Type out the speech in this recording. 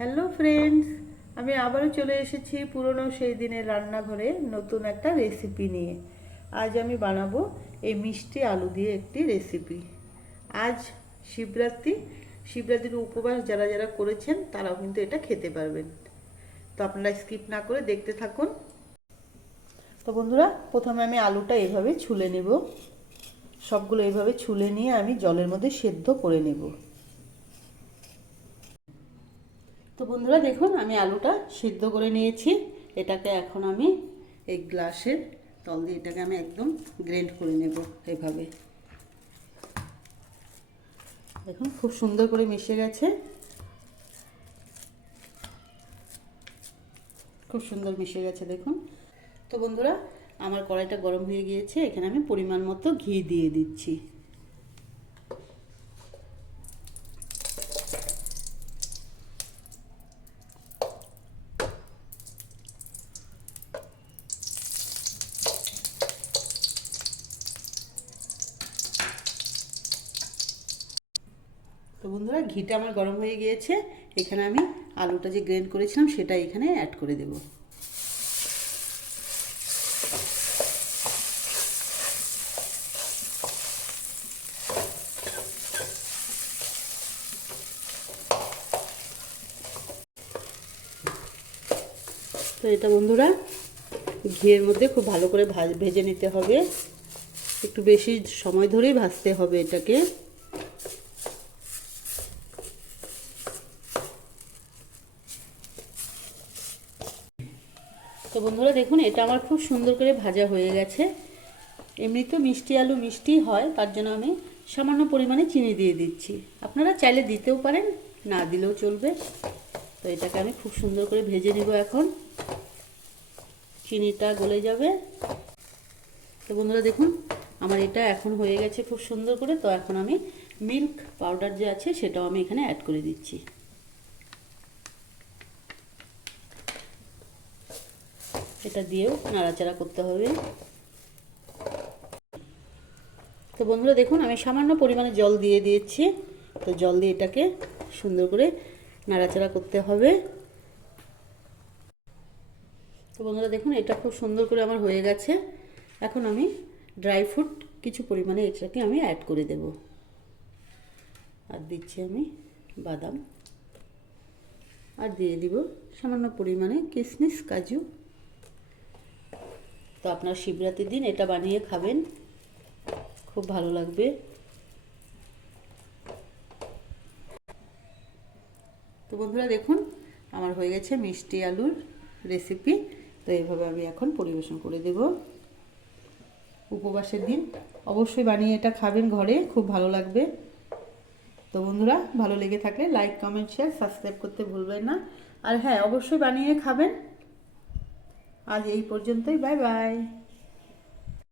Hello friends, আমি আবারও চলে এসেছি পুরনো সেই দিনের রান্নাঘরে নতুন একটা রেসিপি নিয়ে। আজ আমি বানাবো এই মিষ্টি আলু দিয়ে একটি রেসিপি। আজ শিবরাত্রির উপবাস যারা যারা করেছেন তারাও কিন্তু এটা খেতে পারবেন। তো আপনারা স্কিপ না করে দেখতে থাকুন। তো বন্ধুরা, প্রথমে আমি আলুটা এভাবে ছুলে নেব। সবগুলো এভাবে ছুলে নিয়ে আমি জলের মধ্যে সেদ্ধ করে নেব। তো বন্ধুরা দেখুন, আমি আলুটা সিদ্ধ করে নিয়েছি। এটাকে এখন আমি এই গ্লাসের তল দিয়ে এটাকে আমি একদম গ্রেন্ড করে নেব। এভাবে দেখুন খুব সুন্দর করে মিশে গেছে, খুব সুন্দর মিশে গেছে দেখুন। তো বন্ধুরা, আমার কড়াইটা গরম হয়ে গিয়েছে। এখানে আমি পরিমাণ মতো ঘি দিয়ে দিচ্ছি। তো বন্ধুরা, ঘিটা আমার গরম হয়ে গিয়েছে। এখানে আমি আলুটা যে গ্রেন্ড করেছিলাম সেটা এখানে অ্যাড করে দেব। তো এটা বন্ধুরা ঘিয়ের মধ্যে খুব ভালো করে ভেজে নিতে হবে। একটু বেশি সময় ধরেই ভাজতে হবে এটাকে। তো বন্ধুরা দেখুন, এটা আমার খুব সুন্দর করে ভাজা হয়ে গেছে। এমনি তো মিষ্টি আলু মিষ্টি হয়, তার জন্য আমি সামান্য পরিমাণে চিনি দিয়ে দিচ্ছি। আপনারা চাইলে দিতেও পারেন, না দিলেও চলবে। তো এটাকে আমি খুব সুন্দর করে ভেজে নিব। এখন চিনিটা গলে যাবে। তো বন্ধুরা দেখুন, আমার এটা এখন হয়ে গেছে খুব সুন্দর করে। তো এখন আমি মিল্ক পাউডার যে আছে সেটাও আমি এখানে অ্যাড করে দিচ্ছি। এটা দিয়েও নাড়াচাড়া করতে হবে। তো বন্ধুরা দেখুন, আমি সামান্য পরিমাণে জল দিয়ে দিয়েছি। তো জল দিয়ে এটাকে সুন্দর করে নাড়াচাড়া করতে হবে। তো বন্ধুরা দেখুন, এটা খুব সুন্দর করে আমার হয়ে গেছে। এখন আমি ড্রাই ফ্রুট কিছু পরিমাণে এটাকে আমি অ্যাড করে দেব। আর দিচ্ছি আমি বাদাম, আর দিয়ে দিব সামান্য পরিমাণে কিশমিশ, কাজু। তো আপনার শিবরাত্রির দিন এটা বানিয়ে খাবেন, খুব ভালো লাগবে। তো বন্ধুরা দেখুন, আমার হয়ে গেছে মিষ্টি আলুর রেসিপি। তো এইভাবে আমি এখন পরিবেশন করে দেব। উপবাসের দিন অবশ্যই বানিয়ে এটা খাবেন ঘরে, খুব ভালো লাগবে। তো বন্ধুরা, ভালো লেগে থাকলে লাইক, কমেন্ট, শেয়ার, সাবস্ক্রাইব করতে ভুলবেন না। আর হ্যাঁ, অবশ্যই বানিয়ে খাবেন। আজ এই পর্যন্তই, বাই বাই।